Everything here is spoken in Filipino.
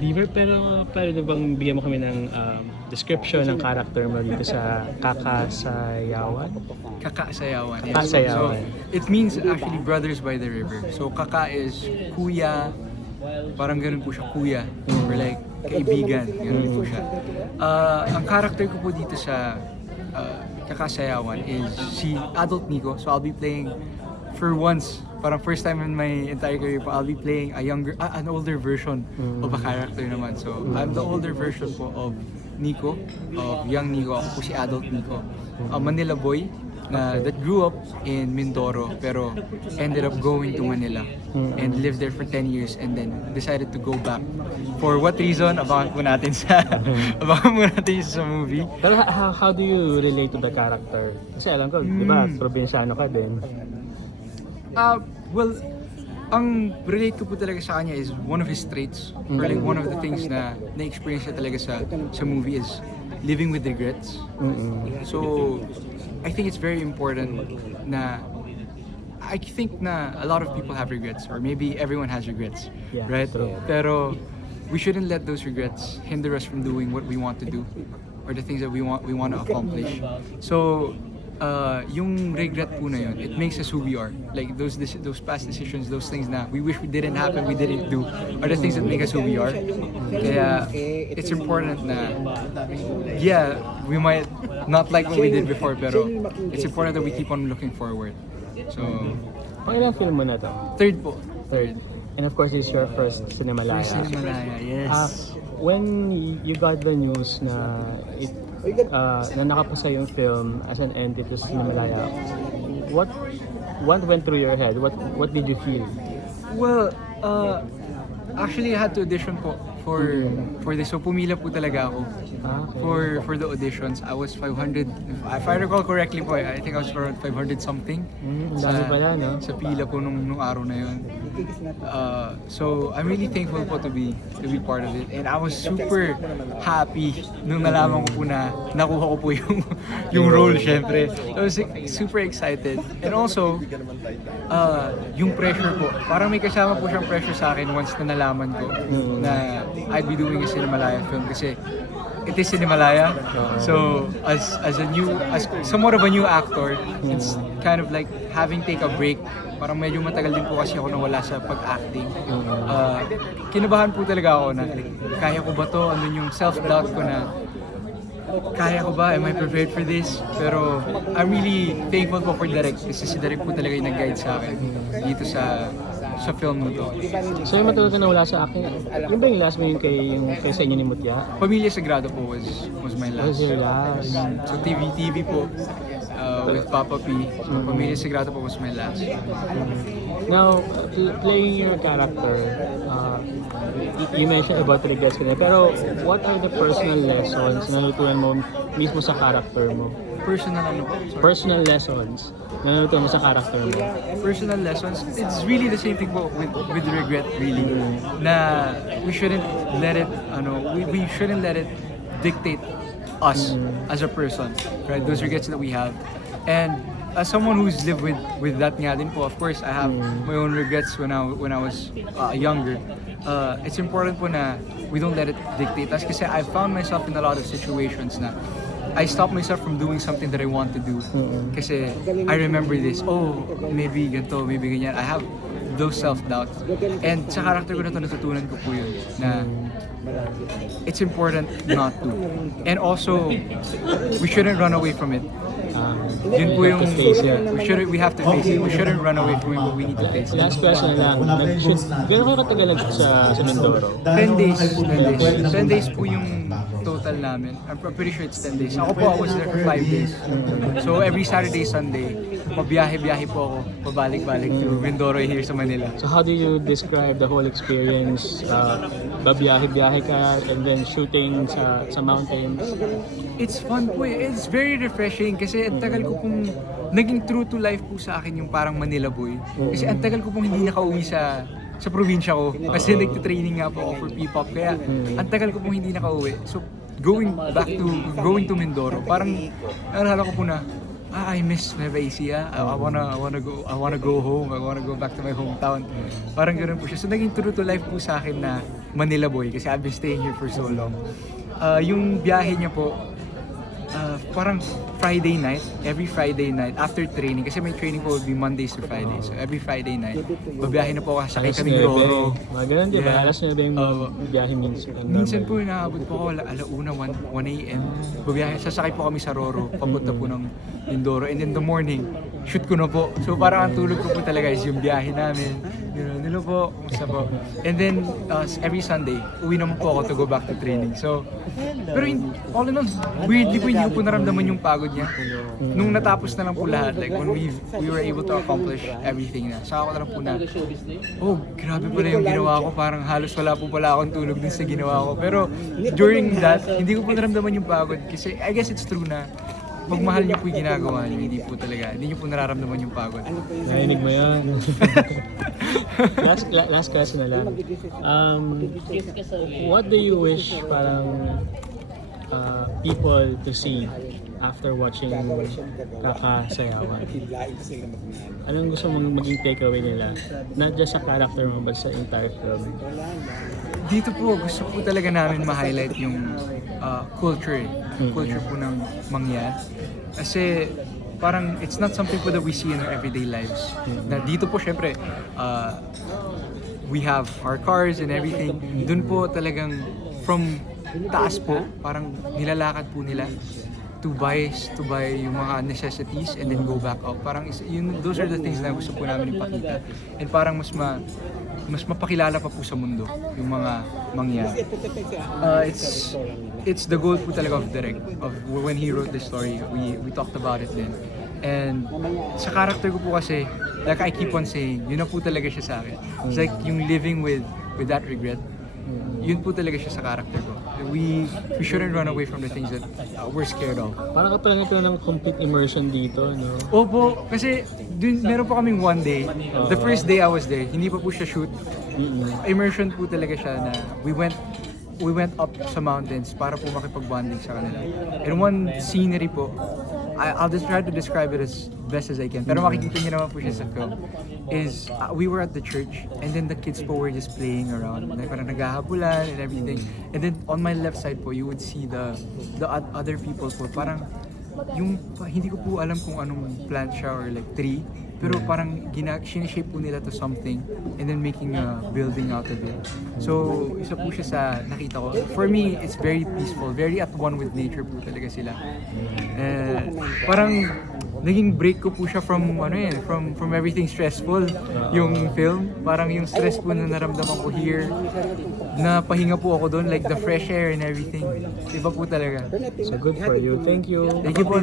River, pero pwede bang bigyan mo kami ng description ng character mo dito sa Kakasayawan? Kakasayawan. Yes. Kakasayawan. So, it means actually brothers by the river. So, kaka is kuya, parang ganun po siya, kuya. Or like, kaibigan, ganun po siya. Ang character ko po dito sa Kakasayawan is si Adult Nico. So, I'll be playing for once, parang first time in my entire career po, I'll be playing an older version of a character naman. So, I'm the older version po of Nico, of young Nico. Ako po si Adult Nico. A Manila boy that grew up in Mindoro pero ended up going to Manila and lived there for 10 years and then decided to go back. For what reason? Abangan po natin sa movie. Pero how do you relate to the character? Kasi alam ko, di ba, probinsyano ka din. Well, ang relate ko po talaga sa kanya is one of his traits or like one of the things na na-experience niya talaga sa movie is living with regrets. So, I think it's very important na I think na a lot of people have regrets or maybe everyone has regrets, Yeah, right? true. Pero we shouldn't let those regrets hinder us from doing what we want to do or the things that we want to accomplish. So, yung regret po na yun, it makes us who we are. Like those past decisions, those things na we wish we didn't happen, we didn't do, are the things that make us who we are. Kaya it's important na, yeah, we might not like what we did before, pero it's important that we keep on looking forward. So, Pangilang film mo na to? third po. Third. And of course, it's your first Cinemalaya. First Cinemalaya, yes. When you got the news na na nakapusa yung film as an entity to Cinemalaya, what went through your head? What did you feel? Well, actually I had to audition po for this. So pumila po talaga ako Okay. for the auditions. I was 500, if I recall correctly po, I think I was around 500 something. Ang dami pala, no? Sa pila po nung araw na yun. So I'm really thankful po to be part of it. And I was super happy nung nalaman ko po na nakuha ko po yung role, syempre. I was super excited. And also, yung pressure po. Parang may kasama po siyang pressure sa akin once na nalaman ko na I'd be doing a Cinemalaya film kasi it is Cinemalaya. So as somewhat of a new actor, it's kind of like having take a break. Parang medyo matagal din po kasi ako nawala sa pag-acting. Kinabahan po talaga ako na kaya ko ba to? Ano yung self-doubt ko na kaya ko ba? Am I prepared for this? Pero I'm really thankful po for Derek kasi si Derek po talaga yung nag-guide sa akin dito sa film na to. So yung matagal ka nawala sa akin, yung ba yung last mo yung kay sa inyo ni Mutya? Pamilya Sagrado po was my What was last. your last? So TV po with Papa P. So Pamilya Sagrado po was my last. Now, playing your character, you mentioned about regrets ka na, pero what are the personal lessons na natutunan mo mismo sa character mo? Personal ano po? Sorry. Personal lessons na natutunan mo sa character mo? Personal lessons, it's really the same thing po with regret really. Na we shouldn't let it we shouldn't let it dictate us as a person, right? Those regrets that we have. And as someone who's lived with that nga din po, of course I have my own regrets when I was younger. It's important po na we don't let it dictate us kasi I found myself in a lot of situations na I stopped myself from doing something that I want to do. Kasi I remember this, maybe ganito, maybe ganyan. I have those self-doubts. And sa character ko na to, natutunan ko po yun na it's important not to. And also, we shouldn't run away from it. Yun po yung, we have to face it. We shouldn't run away from it, but we need to face it. Last question na lang, gano'n kayo katagal sa Mindoro? 10 days. 10 days po yung total namin. I'm pretty sure it's 10 days. Ako po, I was there for 5 days. So every Saturday, Sunday, pabiyahe-biyahe po ako, pabalik-balik to Mindoro here sa Manila. So how do you describe the whole experience? Babiyahe-biyahe ka and then shooting sa mountains? It's fun po eh. It's very refreshing kasi ang tagal ko pong naging true to life po sa akin yung parang Manila boy. Kasi ang tagal ko pong hindi nakauwi sa probinsya ko. Kasi nagtitraining nga po ako for P-pop. Kaya ang tagal ko pong hindi nakauwi. So going to Mindoro, parang naalala ko po na I miss Nueva Ecija. I wanna go home. I wanna go back to my hometown. Parang ganoon po siya. So naging true to life po sa akin na Manila boy kasi I've been staying here for so long. Yung biyahe niya po, parang Friday night, every Friday night after training, kasi may training po would be Mondays to Fridays. So every Friday night, babiyahe na po ako, sakay kami Roro. Mga ganun, di ba? Yeah. Alas 9 yung biyahe minsan. Minsan po inaabot po ako alauna, 1 a.m. Babiyahe, sasakay po kami sa Roro, papunta po ng Mindoro. And in the morning, shoot ko na po. So parang ang tulog ko po talaga is yung biyahe namin. Nilo po, kumusta po. And then, every Sunday, uwi naman po ako to go back to training. So, pero all in all, weirdly po hindi ko po naramdaman yung pagod niya. Nung natapos na lang po lahat, like when we were able to accomplish everything na, saka ko na lang po na, oh, grabe pala yung ginawa ko. Parang halos wala po pala akong tulog din sa ginawa ko. Pero during that, hindi ko po naramdaman yung pagod. Kasi I guess it's true na pag mahal niyo po yung ginagawa niyo, hindi po talaga, hindi niyo po nararamdaman yung pagod. Narinig mo yan. last question na lang. What do you wish parang people to see after watching Kakasayawan? Anong gusto mong maging takeaway nila? Not just sa character mo, but sa entire film. Dito po, gusto po talaga namin ma-highlight yung culture. Culture po ng Mangyan. Kasi parang it's not something po that we see in our everyday lives. Na dito po syempre, we have our cars and everything. Doon po talagang from taas po, parang nilalakad po nila to buy yung mga necessities and then go back up. Parang those are the things na gusto po namin ipakita. And parang mas mapakilala pa po sa mundo yung mga Mangyan. It's the goal po talaga of Direk, of when he wrote the story. We talked about it then. And sa character ko po kasi, like I keep on saying, yun na po talaga siya sa akin. It's like yung living with that regret. Yun po talaga siya sa character ko. We shouldn't run away from the things that we're scared of. Parang kapalang ito ng complete immersion dito, no? Opo, kasi meron po kaming one day. The first day I was there, hindi pa po siya shoot. Immersion po talaga siya na we went up sa mountains para po makipag-bonding sa kanila. And one scenery po, I'll just try to describe it as best as I can. Pero makikita niyo naman po siya sa film. Is we were at the church and then the kids po were just playing around. Like parang naghahabulan and everything. And then on my left side po, you would see the other people po. Parang hindi ko po alam kung anong plant siya or like tree. Pero parang sinishape po nila to something and then making a building out of it. So, isa po siya sa nakita ko. For me, it's very peaceful. Very at one with nature po talaga sila. Parang naging break ko po siya from from everything stressful. Yung film, parang yung stress po na naramdaman ko here, na pahinga po ako doon, like the fresh air and everything. Iba po talaga. So good for you. Thank you. Thank you po.